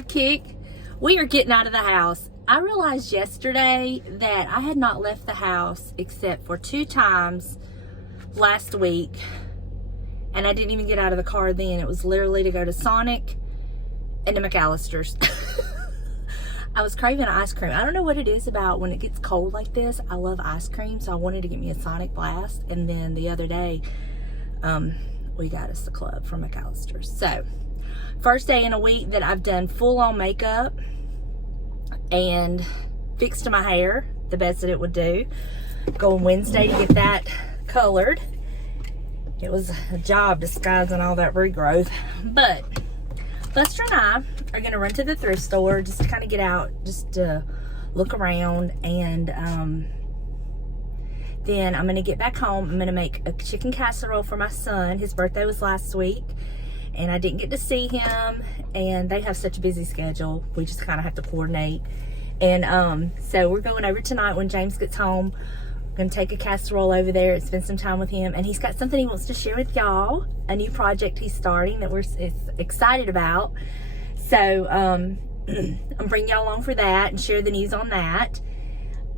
sidekick. We are getting out of the house. I realized yesterday that I had not left the house except for 2 times last week. And I didn't even get out of the car then. It was literally to go to Sonic and to McAllister's. I was craving ice cream. I don't know what it is about when it gets cold like this. I love ice cream, so I wanted to get me a Sonic Blast. And then the other day, we got us the club from McAllister's. So, first day in a week that I've done full-on makeup and fixed my hair the best that it would do. Going Wednesday to get that colored. It was a job disguising all that regrowth. But Buster and I are going to run to the thrift store just to kind of get out, just to look around. And then I'm going to get back home. I'm going to make a chicken casserole for my son. His birthday was last week. And I didn't get to see him. And they have such a busy schedule. We just kind of have to coordinate. And so we're going over tonight when James gets home. Gonna take a casserole over there and spend some time with him, and he's got something he wants to share with y'all, a new project he's starting that we're excited about. So I'm bringing y'all along for that and share the news on that.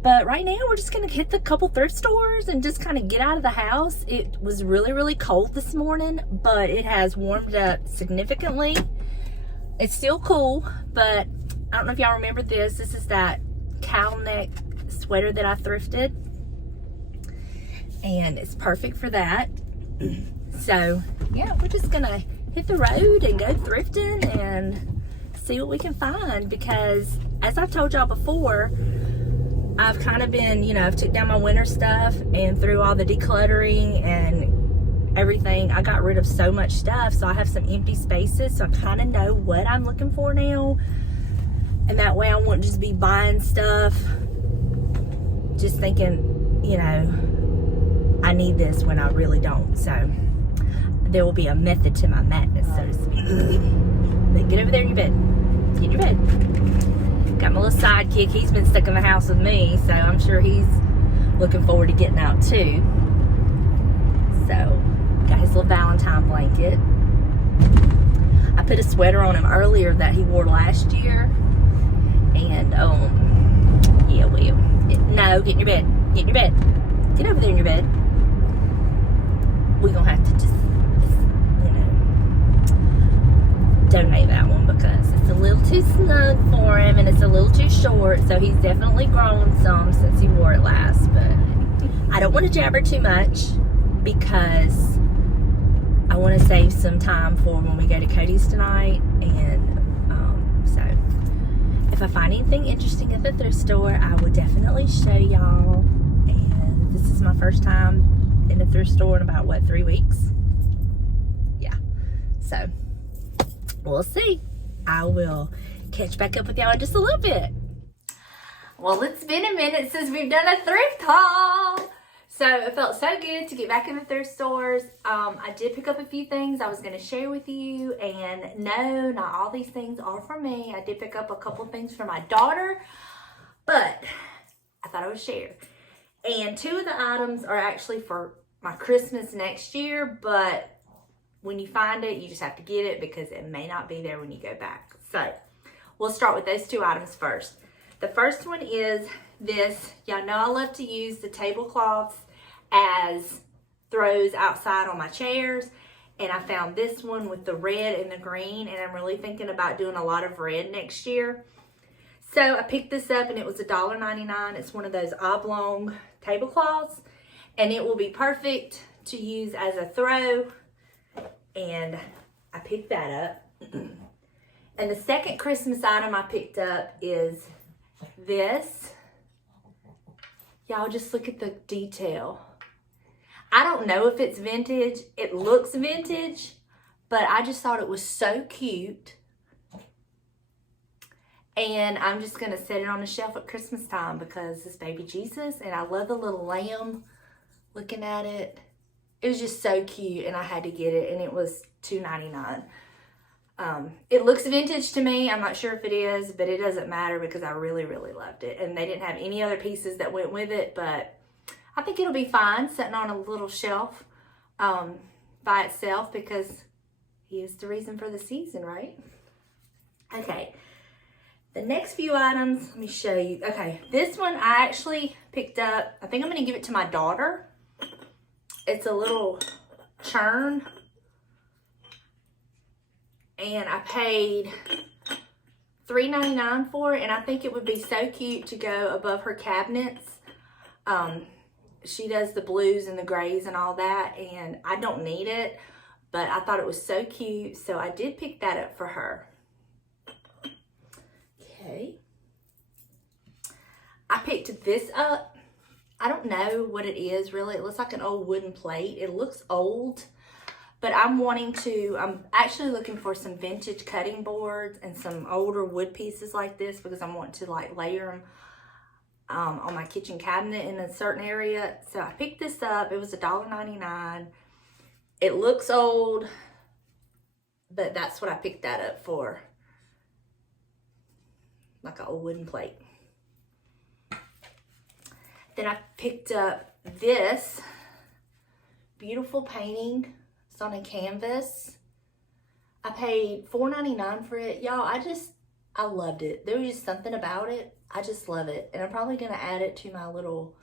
But right now we're just gonna hit the couple thrift stores and just kind of get out of the house. It was really cold this morning, but it has warmed up significantly. It's still cool, but I don't know if y'all remember this. This is that cowl neck sweater that I thrifted. And it's perfect for that. So, yeah, we're just gonna hit the road and go thrifting and see what we can find. Because, as I've told y'all before, I've kind of been, you know, I've took down my winter stuff, and through all the decluttering and everything, I got rid of so much stuff. So I have some empty spaces, so I kind of know what I'm looking for now. And that way I won't just be buying stuff just thinking, you know, I need this when I really don't. So there will be a method to my madness, so to speak. Get over there in your bed. Get in your bed. Got my little sidekick. He's been stuck in the house with me, so I'm sure he's looking forward to getting out too. So got his little Valentine blanket. I put a sweater on him earlier that he wore last year. And yeah, well, no, get in your bed. Get in your bed. Get over there in your bed. We're gonna have to just, you know, donate that one because it's a little too snug for him and it's a little too short. So he's definitely grown some since he wore it last. But I don't want to jabber too much because I want to save some time for when we go to Cody's tonight. And so if I find anything interesting at the thrift store, I will definitely show y'all. And this is my first time in the thrift store in about, what, 3 weeks? Yeah. So, we'll see. I will catch back up with y'all in just a little bit. Well, it's been a minute since we've done a thrift haul. So, it felt so good to get back in the thrift stores. I did pick up a few things I was going to share with you. And no, not all these things are for me. I did pick up a couple things for my daughter. But I thought I would share. And 2 of the items are actually for my Christmas next year, but when you find it, you just have to get it because it may not be there when you go back. So we'll start with those 2 items first. The first one is this. Y'all know I love to use the tablecloths as throws outside on my chairs. And I found this one with the red and the green, and I'm really thinking about doing a lot of red next year. So I picked this up and it was $1.99. It's one of those oblong tablecloths, and it will be perfect to use as a throw. And I picked that up. And the second Christmas item I picked up is this. Y'all just look at the detail. I don't know if it's vintage. It looks vintage, but I just thought it was so cute. And I'm just going to set it on the shelf at Christmas time because it's baby Jesus. And I love the little lamb looking at it. It was just so cute and I had to get it. And it was $2.99. It looks vintage to me. I'm not sure if it is, but it doesn't matter because I really loved it. And they didn't have any other pieces that went with it. But I think it'll be fine sitting on a little shelf by itself because he is the reason for the season, right? Okay. The next few items, let me show you. Okay, this one I actually picked up. I think I'm going to give it to my daughter. It's a little churn. And I paid $3.99 for it. And I think it would be so cute to go above her cabinets. She does the blues and the grays and all that. And I don't need it. But I thought it was so cute. So I did pick that up for her. Okay. I picked this up. I don't know what it is really. It looks like an old wooden plate. It looks old, but I'm actually looking for some vintage cutting boards and some older wood pieces like this because I want to like layer them on my kitchen cabinet in a certain area. So I picked this up. It was $1.99. It looks old, but that's what I picked that up for. Like an old wooden plate. Then I picked up this beautiful painting. It's on a canvas. I paid $4.99 for it. Y'all, I loved it. There was just something about it. I just love it. And I'm probably going to add it to my little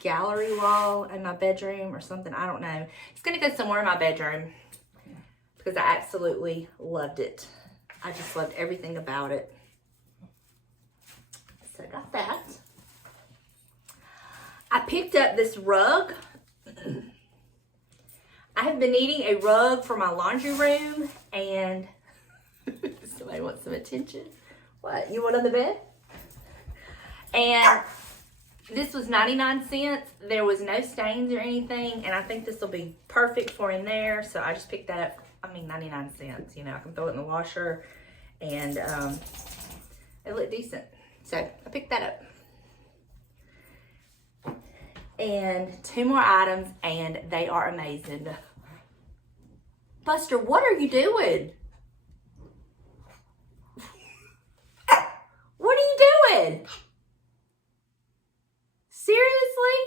gallery wall in my bedroom or something. I don't know. It's going to go somewhere in my bedroom because I absolutely loved it. I just loved everything about it. So I got that. I picked up this rug. I have been needing a rug for my laundry room and somebody wants some attention. What? You want on the bed? And this was 99 cents. There was no stains or anything. And I think this will be perfect for in there. So I just picked that up. 99 cents, you know, I can throw it in the washer and it looked decent. So I picked that up. And 2 more items and they are amazing. Buster, what are you doing? What are you doing? Seriously?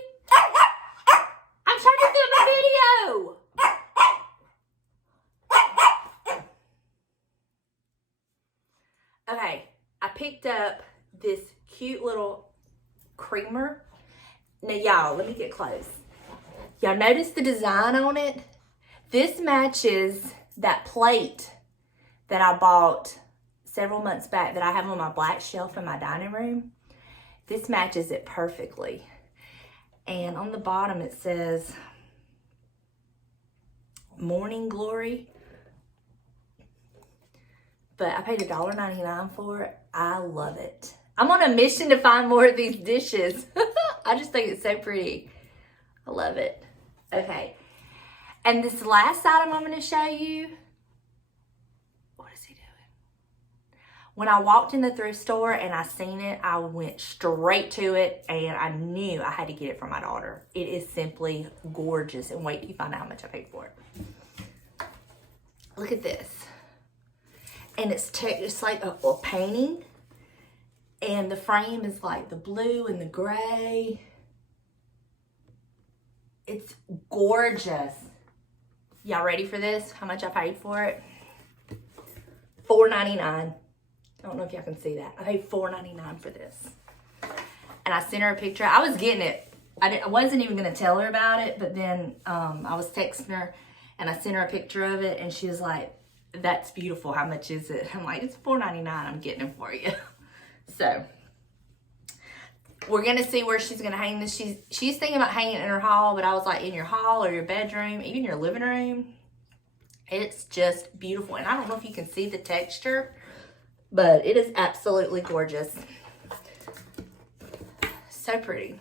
I'm trying to film a video. Okay, I picked up this cute little creamer. Now, y'all, let me get close. Y'all notice the design on it? This matches that plate that I bought several months back that I have on my black shelf in my dining room. This matches it perfectly. And on the bottom it says, Morning Glory. But I paid $1.99 for it. I love it. I'm on a mission to find more of these dishes. I just think it's so pretty. I love it. Okay. And this last item I'm going to show you. What is he doing? When I walked in the thrift store and I seen it, I went straight to it and I knew I had to get it for my daughter. It is simply gorgeous. And wait till you find out how much I paid for it. Look at this. And it's like a painting. And the frame is like the blue and the gray. It's gorgeous. Y'all ready for this? How much I paid for it? $4.99. I don't know if y'all can see that. I paid $4.99 for this. And I sent her a picture. I was getting it. I wasn't even going to tell her about it. But then I was texting her. And I sent her a picture of it. And she was like, that's beautiful. How much is it? I'm like, it's $4.99. I'm getting it for you. So, we're going to see where she's going to hang this. She's thinking about hanging it in her hall, but I was like, in your hall or your bedroom, even your living room. It's just beautiful. And I don't know if you can see the texture, but it is absolutely gorgeous. So pretty.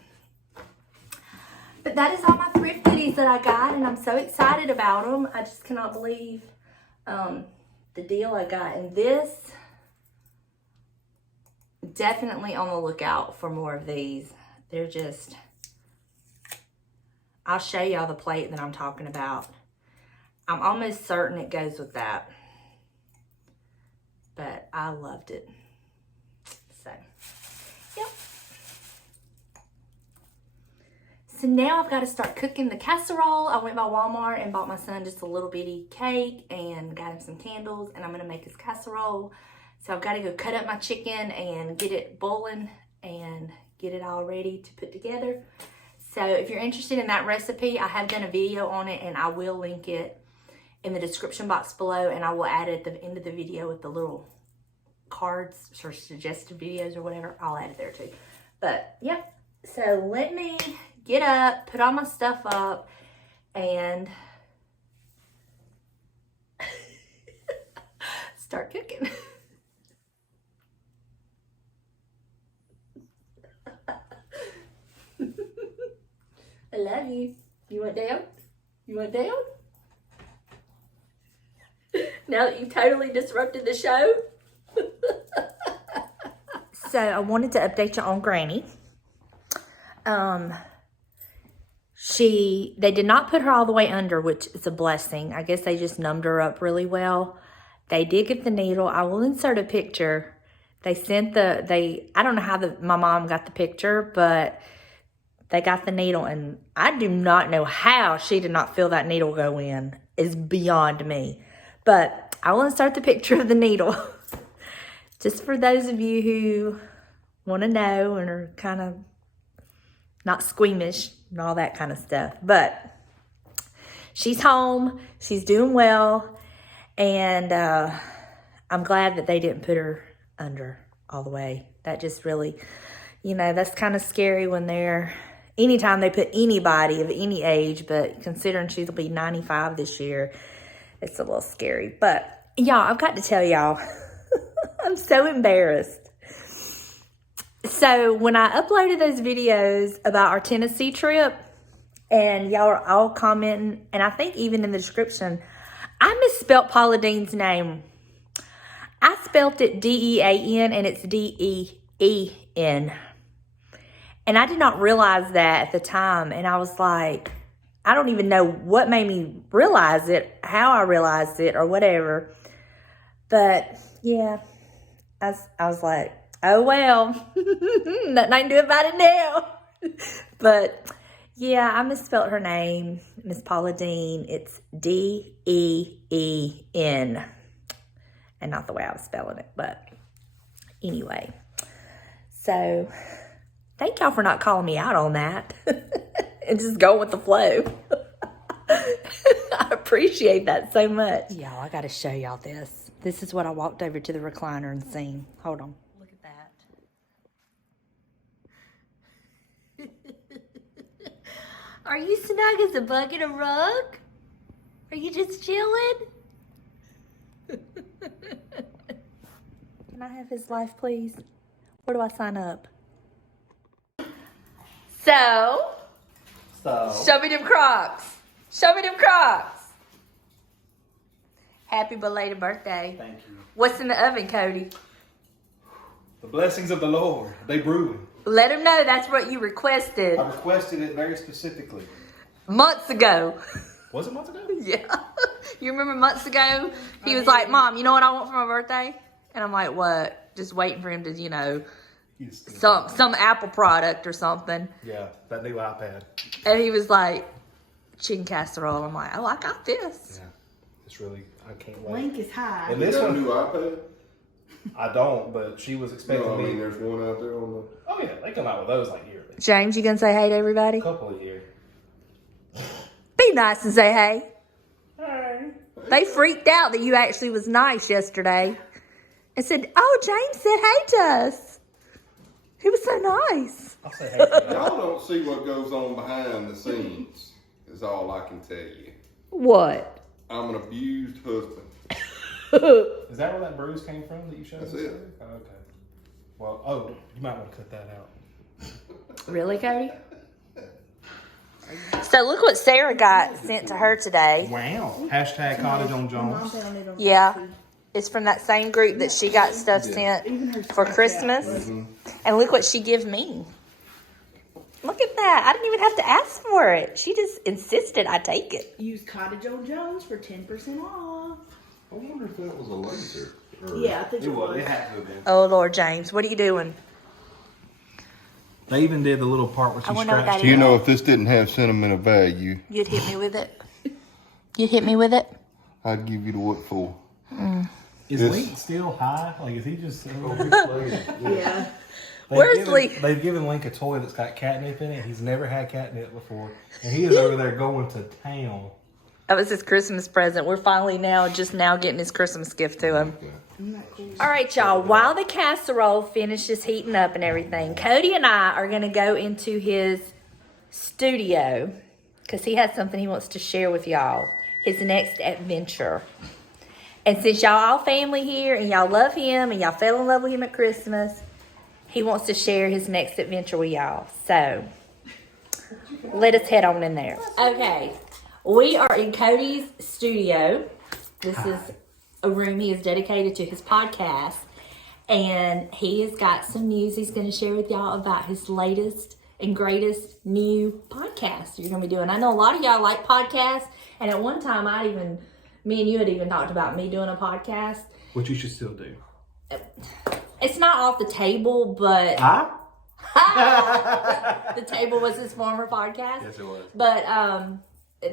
But that is all my thrift goodies that I got, and I'm so excited about them. I just cannot believe the deal I got. And this, definitely on the lookout for more of these. They're just, I'll show y'all the plate that I'm talking about. I'm almost certain it goes with that. But I loved it. So, yep. So now I've got to start cooking the casserole. I went by Walmart and bought my son just a little bitty cake and got him some candles. And I'm going to make his casserole. So I've got to go cut up my chicken and get it boiling and get it all ready to put together. So if you're interested in that recipe, I have done a video on it, and I will link it in the description box below, and I will add it at the end of the video with the little cards or suggested videos or whatever. I'll add it there too. But yeah, so let me get up, put all my stuff up, and start cooking. I love you. You want down? You want down? Now that you've totally disrupted the show. So I wanted to update you on Granny. They did not put her all the way under, which is a blessing. I guess they just numbed her up really well. They did get the needle. I will insert a picture. They sent I don't know how my mom got the picture, but they got the needle, and I do not know how she did not feel that needle go in. It's beyond me. But I will insert the picture of the needle. Just for those of you who want to know and are kind of not squeamish and all that kind of stuff. But she's home. She's doing well. And I'm glad that they didn't put her under all the way. That just really, that's kind of scary when anytime they put anybody of any age, but considering she'll be 95 this year, it's a little scary. But y'all, I've got to tell y'all, I'm so embarrassed. So when I uploaded those videos about our Tennessee trip, and y'all are all commenting, and I think even in the description, I misspelled Paula Dean's name. I spelled it D-E-A-N, and it's D-E-E-N. And I did not realize that at the time. And I was like, I don't even know what made me realize it, how I realized it, or whatever. But yeah, I was like, oh well, nothing I can do about it now. But yeah, I misspelled her name, Miss Paula Dean. It's D-E-E-N. And not the way I was spelling it, but anyway. So thank y'all for not calling me out on that and just going with the flow. I appreciate that so much. Y'all, I got to show y'all this. This is what I walked over to the recliner and seen. Hold on. Look at that. Are you snug as a bug in a rug? Are you just chilling? Can I have his life, please? Where do I sign up? So, show me them Crocs. Show me them Crocs. Happy belated birthday. Thank you. What's in the oven, Cody? The blessings of the Lord. They brewing. Let him know that's what you requested. I requested it very specifically. Months ago. Was it months ago? Yeah. You remember months ago? He was like, Mom, you know what I want for my birthday? And I'm like, what? Just waiting for him to, some Apple product or something. Yeah, that new iPad. And he was like, chicken casserole. I'm like, oh, I got this. Yeah, it's really, I can't wait. Link is high. And this one, new iPad? I don't, but she was expecting me. There's one out there on the... Oh yeah, they come out with those like yearly. James, you gonna say hey to everybody? A couple a year. Be nice and say hey. Hey. They freaked out that you actually was nice yesterday. And said, oh, James said hey to us. He was so nice. I'll say hey to you. Y'all don't see what goes on behind the scenes, is all I can tell you. What? I'm an abused husband. Is that where that bruise came from that you showed us? That's it. Oh, okay. Well, you might want to cut that out. Really, Cody? So look what Sarah got sent to her today. Wow. Hashtag cottage on Jones. Yeah. It's from that same group that she got stuff sent for Christmas. And look what she gave me. Look at that. I didn't even have to ask for it. She just insisted I take it. Use Cottage on Jones for 10% off. I wonder if that was a laser. Yeah, I think it was. It had to have been. Oh, Lord, James. What are you doing? They even did the little part where I she wonder what scratched that it. You know, if this didn't have sentimental value, You'd hit me with it? You'd hit me with it? I'd give you the what for. Is Link still high? Like, is he just... Yeah. Where's Link? They've given Link a toy that's got catnip in it. He's never had catnip before. And he is over there going to town. That was his Christmas present. We're finally just now getting his Christmas gift to him. All right, y'all. While the casserole finishes heating up and everything, Cody and I are going to go into his studio because he has something he wants to share with y'all. His next adventure. And since y'all all family here and y'all love him and y'all fell in love with him at Christmas, he wants to share his next adventure with y'all. So, let us head on in there. Okay. We are in Cody's studio. This is a room he has dedicated to his podcast. And he has got some news he's going to share with y'all about his latest and greatest new podcast you're going to be doing. I know a lot of y'all like podcasts. And at one time, me and you had even talked about me doing a podcast. Which you should still do. It's not off the table, but... The table was his former podcast. Yes, it was. But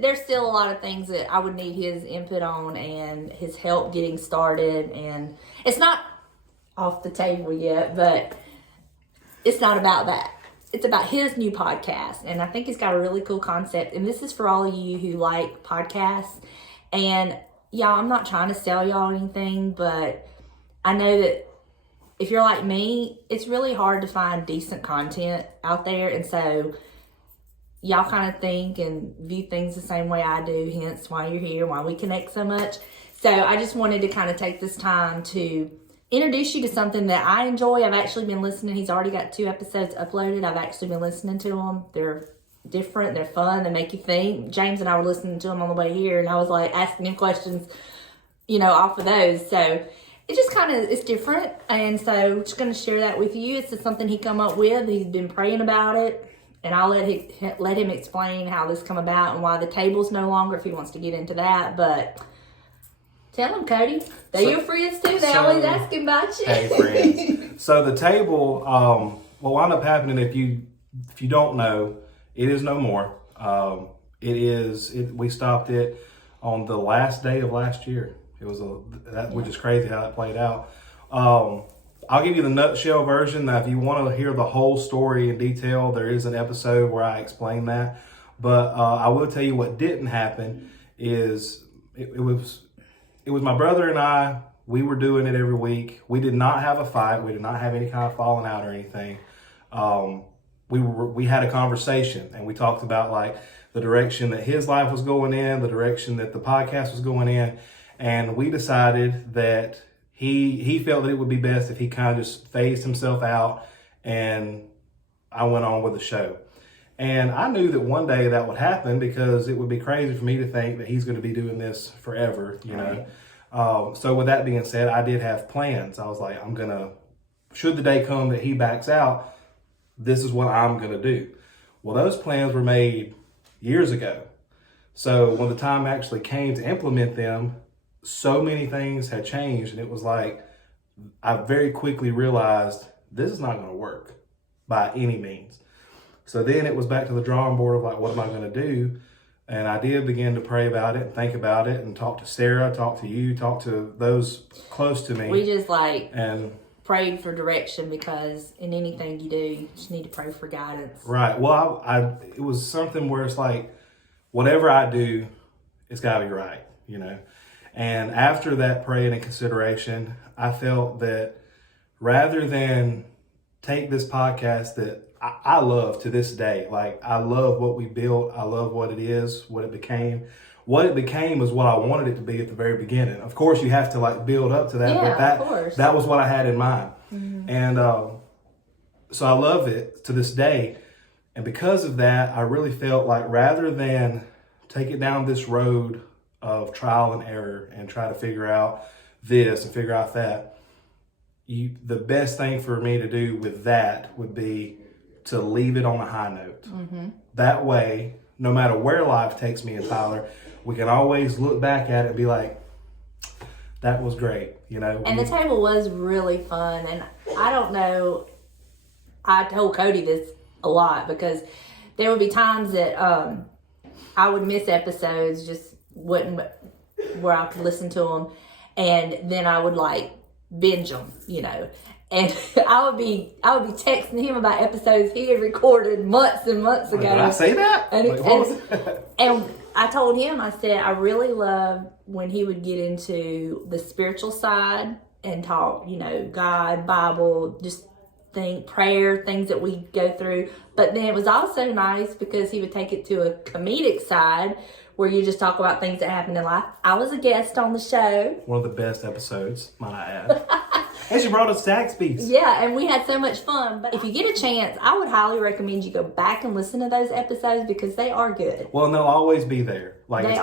there's still a lot of things that I would need his input on and his help getting started. And it's not off the table yet, but it's not about that. It's about his new podcast. And I think he's got a really cool concept. And this is for all of you who like podcasts. And y'all, I'm not trying to sell y'all anything, but I know that if you're like me, it's really hard to find decent content out there. And so y'all kind of think and view things the same way I do, hence why you're here, why we connect so much. So I just wanted to kind of take this time to introduce you to something that I enjoy. I've actually been listening. He's already got 2 episodes uploaded. I've actually been listening to them. They're different. They're fun. They make you think. James and I were listening to them on the way here, and I was like asking him questions, off of those. So it just kind of, it's different. And so I'm just going to share that with you. It's just something he come up with. He's been praying about it. And I'll let him explain how this come about and why the table's no longer if he wants to get into that. But tell him, Cody. They're your friends too. They always asking about you. Hey, friends. So the table, what wound up happening, if you don't know, it is no more. We stopped it on the last day of last year. It was which is crazy how that played out. I'll give you the nutshell version. Now, if you want to hear the whole story in detail, there is an episode where I explain that. But I will tell you what didn't happen is it was my brother and I. We were doing it every week. We did not have a fight. We did not have any kind of falling out or anything. We had a conversation and we talked about like the direction that his life was going in, the direction that the podcast was going in. And we decided that he felt that it would be best if he kind of just phased himself out and I went on with the show. And I knew that one day that would happen because it would be crazy for me to think that he's going to be doing this forever, know. So with that being said, I did have plans. I was like, should the day come that he backs out, this is what I'm going to do. Well, those plans were made years ago. So when the time actually came to implement them, so many things had changed. And it was like, I very quickly realized this is not going to work by any means. So then it was back to the drawing board of like, what am I going to do? And I did begin to pray about it and think about it and talk to Sarah, talk to you, talk to those close to me. We just prayed for direction because in anything you do, you just need to pray for guidance. Right. Well, it was something where it's like, whatever I do, it's got to be right, And after that praying and consideration, I felt that rather than take this podcast that I love to this day, like I love what we built, I love what it is, what it became. What it became is what I wanted it to be at the very beginning. Of course, you have to build up to that, but that was what I had in mind. Mm-hmm. And so I love it to this day. And because of that, I really felt like rather than take it down this road of trial and error and try to figure out this and figure out that, the best thing for me to do with that would be to leave it on a high note. Mm-hmm. That way, no matter where life takes me and Tyler, we can always look back at it and be like, that was great, And the table was really fun. And I don't know, I told Cody this a lot because there would be times that I would miss episodes, just wouldn't, where I could listen to them. and then I would like binge them, you know. And I would be texting him about episodes he had recorded months and months ago. Did I say that? And, Like, what was that? and I told him, I said, I really love when he would get into the spiritual side and talk, you know, God, Bible, just prayer, things that we go through. But then it was also nice because he would take it to a comedic side where you just talk about things that happen in life. I was a guest on the show. One of the best episodes, might I add. And she brought us Zaxby's. Yeah, and we had so much fun. But if you get a chance, I would highly recommend you go back and listen to those episodes because they are good. Well, and they'll always be there. Like, as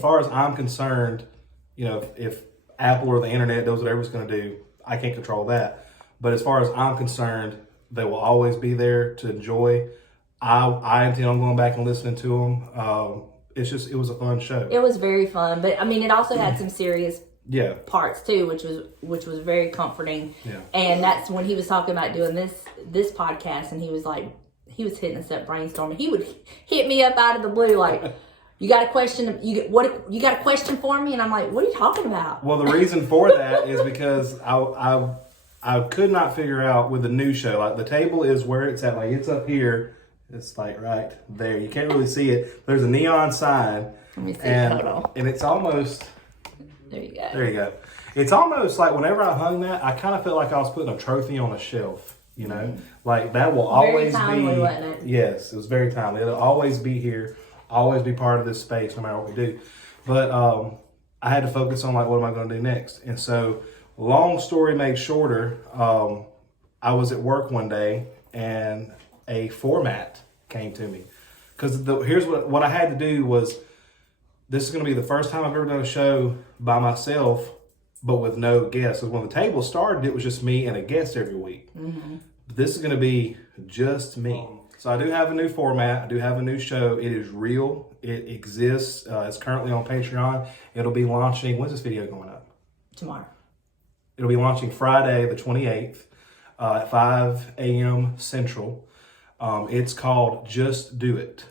far as I'm concerned, you know, if Apple or the internet does whatever it's going to do, I can't control that. But as far as I'm concerned, they will always be there to enjoy. I intend on going back and listening to them. It was a fun show. It was very fun, but I mean, it also had some serious parts too, which was very comforting. Yeah. And that's when he was talking about doing this podcast, and he was hitting us up brainstorming. He would hit me up out of the blue like, "You got a question? You got a question for me?" And I'm like, "What are you talking about?" Well, the reason for that is because I could not figure out with the new show, like the table is where it's at, like it's up here, it's like right there. You can't really see it. There's a neon sign. Let me see. And it's almost. There you go. There you go. It's almost like whenever I hung that, I kind of felt like I was putting a trophy on a shelf. You know, like that will always very timely, be. Wasn't it? Yes, it was very timely. It'll always be here, always be part of this space, no matter what we do. But I had to focus on like, what am I going to do next? And so, long story made shorter, I was at work one day and a format came to me. Because here's what I had to do was, this is going to be the first time I've ever done a show by myself, but with no guests. So when the table started, it was just me and a guest every week. Mm-hmm. This is going to be just me. So I do have a new format. I do have a new show. It is real. It exists. It's currently on Patreon. It'll be launching. When's this video going up? Tomorrow. It'll be launching Friday the 28th at 5 a.m. Central. It's called Just Do It.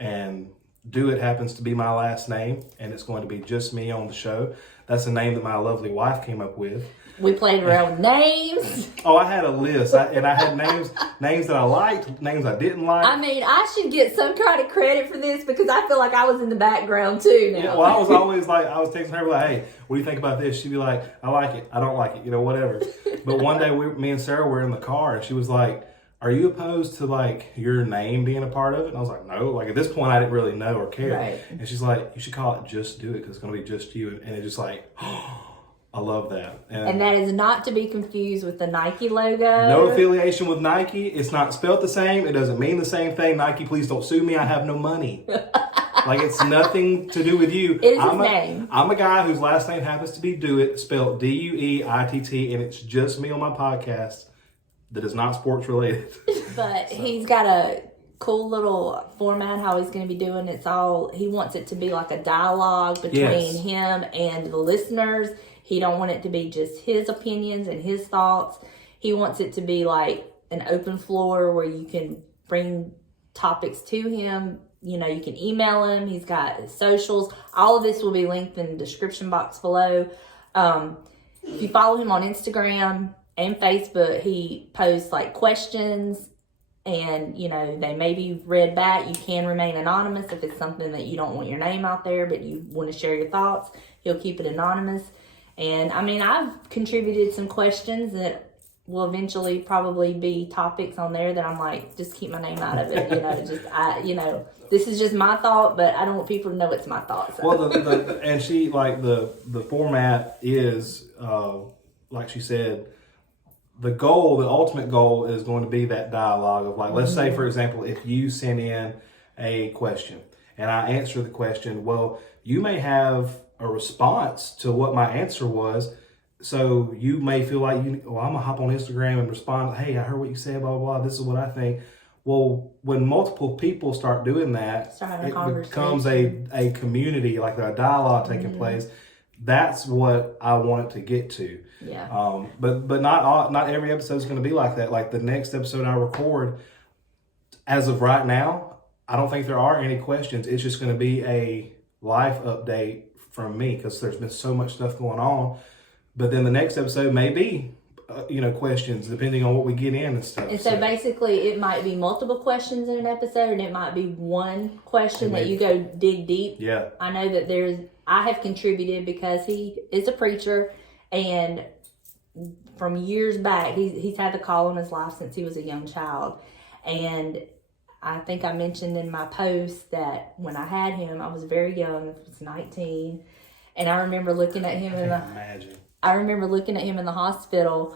And Do It happens to be my last name. And it's going to be just me on the show. That's a name that my lovely wife came up with. We played around with names. Oh, I had a list. I had names that I liked, names I didn't like. I mean, I should get some kind of credit for this because I feel like I was in the background too now. Yeah, well, I was always like, I was texting her like, "Hey, what do you think about this?" She'd be like, "I like it. I don't like it. You know, whatever." But one day, me and Sarah were in the car, and she was like, "Are you opposed to like your name being a part of it?" And I was like, "No." Like at this point, I didn't really know or care. Right. And she's like, "You should call it Just Do It because it's going to be just you." And it just like, I love that. And that is not to be confused with the Nike logo. No affiliation with Nike. It's not spelled the same. It doesn't mean the same thing. Nike, please don't sue me. I have no money. Like it's nothing to do with you. It is his name. I'm a guy whose last name happens to be DUIETT, spelled DUEITT, and it's just me on my podcast that is not sports related. But he's got a cool little format how he's going to be doing. He wants it to be like a dialogue between him and the listeners. He don't want it to be just his opinions and his thoughts. He wants it to be like an open floor where you can bring topics to him. You know, you can email him. He's got his socials. All of this will be linked in the description box below. If you follow him on Instagram and Facebook, he posts like questions and, you know, they may be read back. You can remain anonymous if it's something that you don't want your name out there, but you want to share your thoughts. He'll keep it anonymous. And I mean, I've contributed some questions that will eventually probably be topics on there that I'm like, just keep my name out of it. You know, this is just my thought, but I don't want people to know it's my thought. So. Well, and she like the format is like she said, the ultimate goal is going to be that dialogue of like, let's say for example, if you send in a question and I answer the question, well, you may have a response to what my answer was. So you may feel like I'm gonna hop on Instagram and respond, "Hey, I heard what you said, blah, blah, blah. This is what I think." Well, when multiple people start doing that, it becomes a community, like a dialogue taking place. That's what I want it to get to. Yeah. But not every episode is going to be like that. Like the next episode I record, as of right now, I don't think there are any questions. It's just going to be a life update from me because there's been so much stuff going on. But then the next episode may be, questions depending on what we get in and stuff. And so basically, it might be multiple questions in an episode, and it might be one question that you go dig deep. Yeah. I know that I have contributed because he is a preacher, and from years back, he's had the call on his life since he was a young child. And I think I mentioned in my post that when I had him, I was very young. I was 19. And I remember looking at him I remember looking at him in the hospital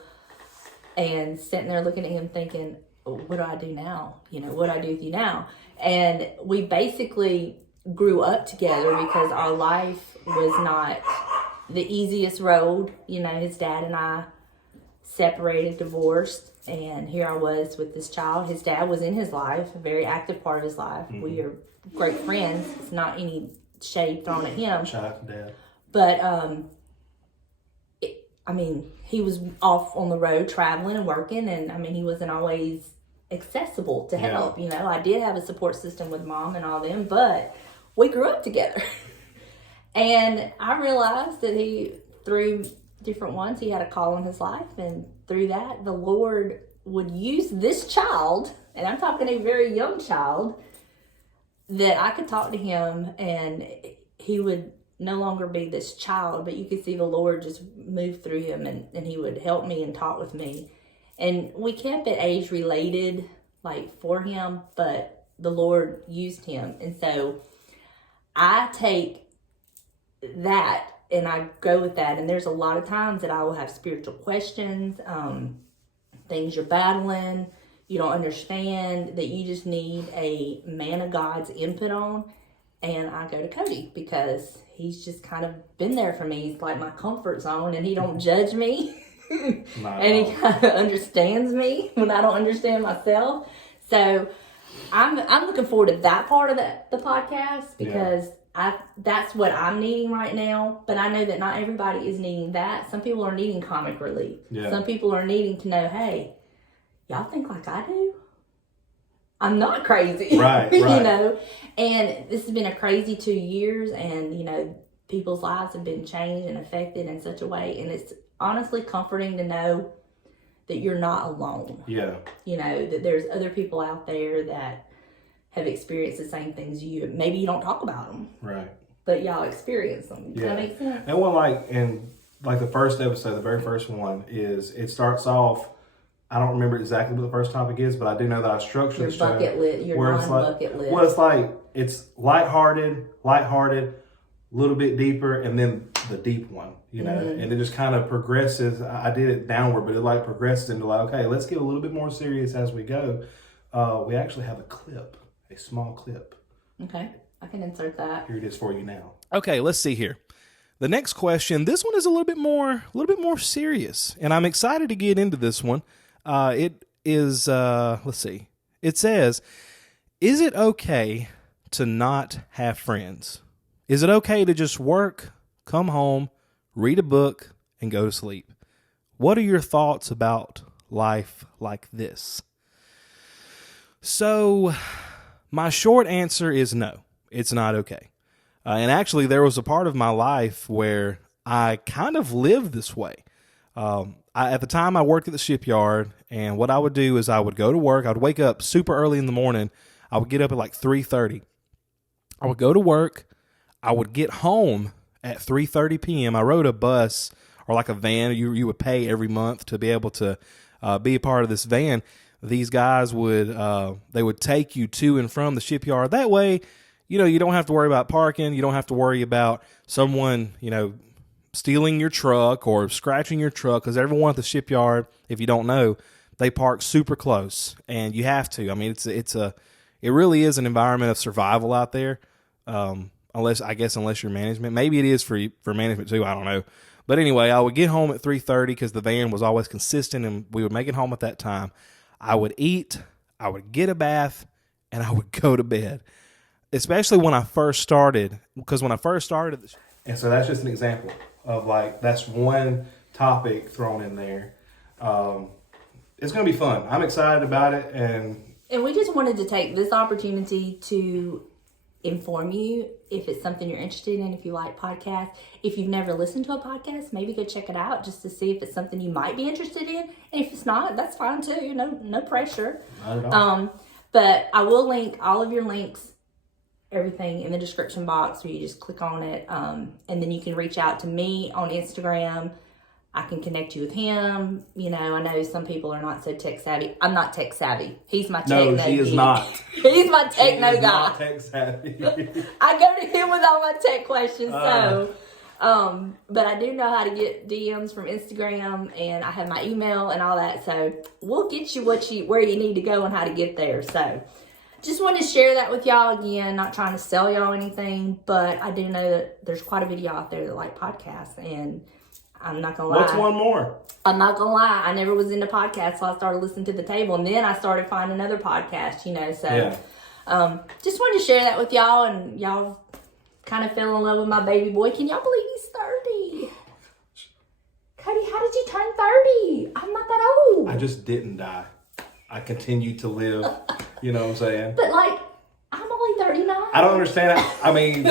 and sitting there looking at him thinking, what do I do now? What do I do with you now? And we basically grew up together because our life was not the easiest road. His dad and I separated, divorced, and here I was with this child. His dad was in his life, a very active part of his life. Mm-hmm. We are great friends. It's not any shade thrown at him. Shout Dad. But, he was off on the road traveling and working, and, he wasn't always accessible to help. Yeah. I did have a support system with Mom and all them, but we grew up together. And I realized that through different ones, he had a call in his life, and through that, the Lord would use this child, and I'm talking a very young child, that I could talk to him, and he would no longer be this child, but you could see the Lord just move through him, and he would help me and talk with me. And we kept it age related, for him, but the Lord used him. And so I take that and I go with that. And there's a lot of times that I will have spiritual questions, things you're battling, you don't understand, that you just need a man of God's input on. And I go to Cody because he's just kind of been there for me. He's like my comfort zone, and he don't judge me. And he kind of understands me when I don't understand myself. So I'm looking forward to that part of the podcast because that's what I'm needing right now. But I know that not everybody is needing that. Some people are needing comic relief. Yeah. Some people are needing to know, hey, y'all think like I do? I'm not crazy. Right. And this has been a crazy 2 years, and, people's lives have been changed and affected in such a way. And it's honestly comforting to know that you're not alone. Yeah. That there's other people out there that have experienced the same things you. Maybe you don't talk about them. Right. But y'all experience them. Does that make sense? And the first episode, the very first one it starts off, I don't remember exactly what the first topic is, but I do know that I structured the show. Your non-bucket list. Well, it's lighthearted, a little bit deeper, and then the deep one, mm-hmm. And it just kind of progresses. I did it downward, but it progresses into okay, let's get a little bit more serious as we go. We actually have a small clip. Okay, I can insert that. Here it is for you now. Okay, let's see here. The next question, this one is a little bit more serious, and I'm excited to get into this one. It is, let's see. It says, is it okay to not have friends? Is it okay to just work, come home, read a book, and go to sleep? What are your thoughts about life like this? So, my short answer is no, it's not okay. And actually, there was a part of my life where I kind of lived this way. At the time, I worked at the shipyard, and what I would do is I would go to work. I would wake up super early in the morning. I would get up at 3:30. I would go to work. I would get home at 3:30 p.m. I rode a bus or a van you would pay every month to be able to be a part of this van. These guys would take you to and from the shipyard. That way, you don't have to worry about parking. You don't have to worry about someone, stealing your truck or scratching your truck, because everyone at the shipyard, if you don't know, they park super close, and you have to. I mean, it really is an environment of survival out there. Unless you're management. Maybe it is for management too, I don't know. But anyway, I would get home at 3:30 because the van was always consistent and we would make it home at that time. I would eat, I would get a bath, and I would go to bed. Especially when I first started, because when I first started... And so that's just an example of that's one topic thrown in there. It's going to be fun. I'm excited about it. And we just wanted to take this opportunity to inform you if it's something you're interested in, if you like podcasts. If you've never listened to a podcast, maybe go check it out just to see if it's something you might be interested in. And if it's not, that's fine too. No pressure. Not at all. But I will link all of your links, everything in the description box, where you just click on it. And then you can reach out to me on Instagram. I can connect you with him. You know, I know some people are not so tech savvy. I'm not tech savvy. He's my techno No, she is geek. not. He's my techno She is guy. not tech savvy. I go to him with all my tech questions. But I do know how to get DMs from Instagram, and I have my email and all that. So we'll get you where you need to go and how to get there. So just wanted to share that with y'all again. Not trying to sell y'all anything, but I do know that there's quite a video out there that like podcasts, and I'm not gonna lie. What's one more? I'm not gonna lie. I never was into podcasts, so I started listening to the table, and then I started finding other podcasts. You know, so just wanted to share that with y'all, and y'all kind of fell in love with my baby boy. Can y'all believe he's 30? Cody, how did you turn 30? I'm not that old. I just didn't die. I continue to live. You know what I'm saying? But like, I'm only 39. I don't understand. I mean,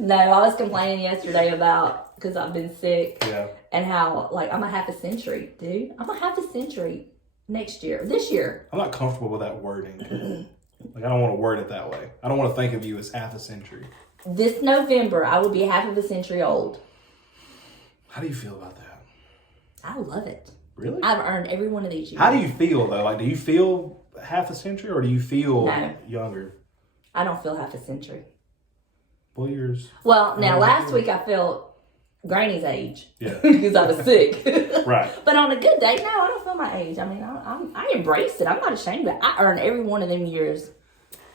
No, I was complaining yesterday about, because I've been sick, yeah. and how like I'm a half a century, dude. I'm a half a century this year. I'm not comfortable with that wording. Like, I don't want to word it that way. I don't want to think of you as half a century. This November, I will be half of a century old. How do you feel about that? I love it. Really? I've earned every one of these years. How do you feel, though? Like, do you feel half a century, or do you feel younger? I don't feel half a century. Well, yours. Well, now last week I felt Granny's age. Yeah. Because I was sick. Right. But on a good day, no, I don't feel my age. I mean, I embrace it. I'm not ashamed of it. I earned every one of them years.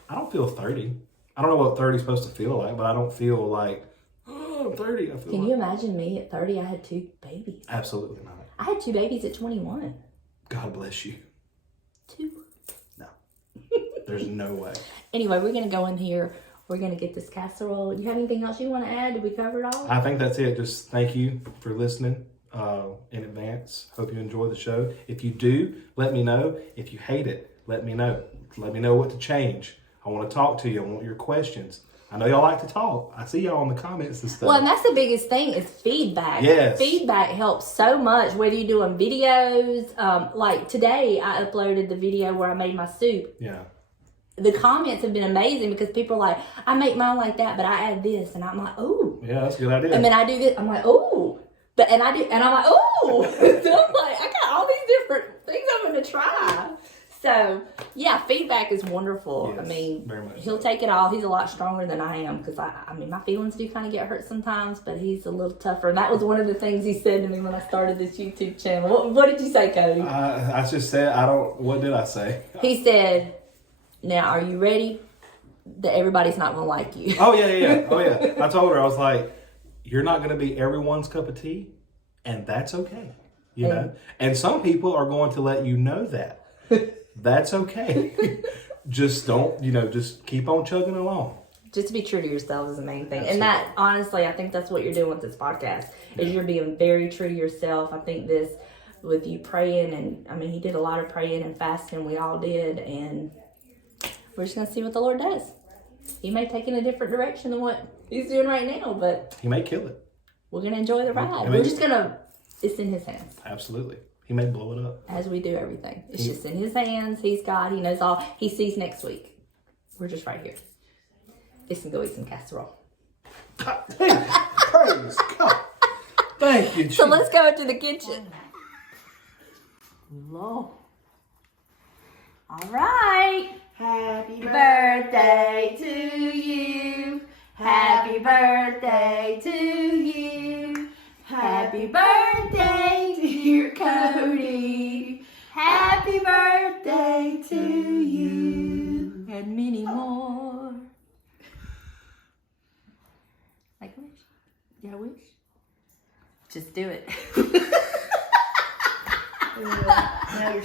I don't feel 30. I don't know what 30 is supposed to feel like, but I don't feel like, oh, I'm 30. I feel Can you imagine me at 30? I had 2 babies. Absolutely not. I had 2 babies at 21. God bless you. 2. No. There's no way. Anyway, we're going to go in here. We're going to get this casserole. You have anything else you want to add? Did we cover it all? I think that's it. Just thank you for listening in advance. Hope you enjoy the show. If you do, let me know. If you hate it, let me know. Let me know what to change. I want to talk to you. I want your questions. I know y'all like to talk. I see y'all in the comments and stuff. Well, and that's the biggest thing is feedback. Yes. Feedback helps so much, whether you're doing videos. Like today, I uploaded the video where I made my soup. Yeah. The comments have been amazing because people are like, I make mine like that, but I add this. And I'm like, ooh. Yeah, that's a good idea. And then I do this. I'm like, ooh. And I'm like, ooh. So I'm like, I got all these different things I'm going to try. So, yeah, feedback is wonderful. Yes, I mean, very much he'll so. take it all. He's a lot stronger than I am because, I mean, my feelings do kind of get hurt sometimes, but he's a little tougher. And that was one of the things he said to me when I started this YouTube channel. What did you say, Cody? I just said, what did I say? He said, now, are you ready that everybody's not going to like you? Oh, yeah. Oh, yeah. I told her, I was like, you're not going to be everyone's cup of tea, and that's okay. You know? And some people are going to let you know that. That's okay. Just don't, just keep on chugging along. Just to be true to yourself is the main thing. Absolutely. And that, honestly, I think that's what you're doing with this podcast, is you're being very true to yourself. I think this, with you praying, and, I mean, he did a lot of praying and fasting. We all did, and we're just going to see what the Lord does. He may take in a different direction than what he's doing right now, but He may kill it. we're going to enjoy the ride. I mean, We're just going to, it's in his hands, Absolutely. He may blow it up. as we do everything. It's just in his hands. He's God. He knows all. He sees next week. We're just right here. Fixing to go eat some casserole. Hey, praise God. Thank you, Jesus. So let's go into the kitchen. Lord. All right. Happy birthday to you. Happy birthday to you. Happy birthday, dear Cody. Happy birthday to you. And many more. Like a wish? You got a wish? Just do it. Now you're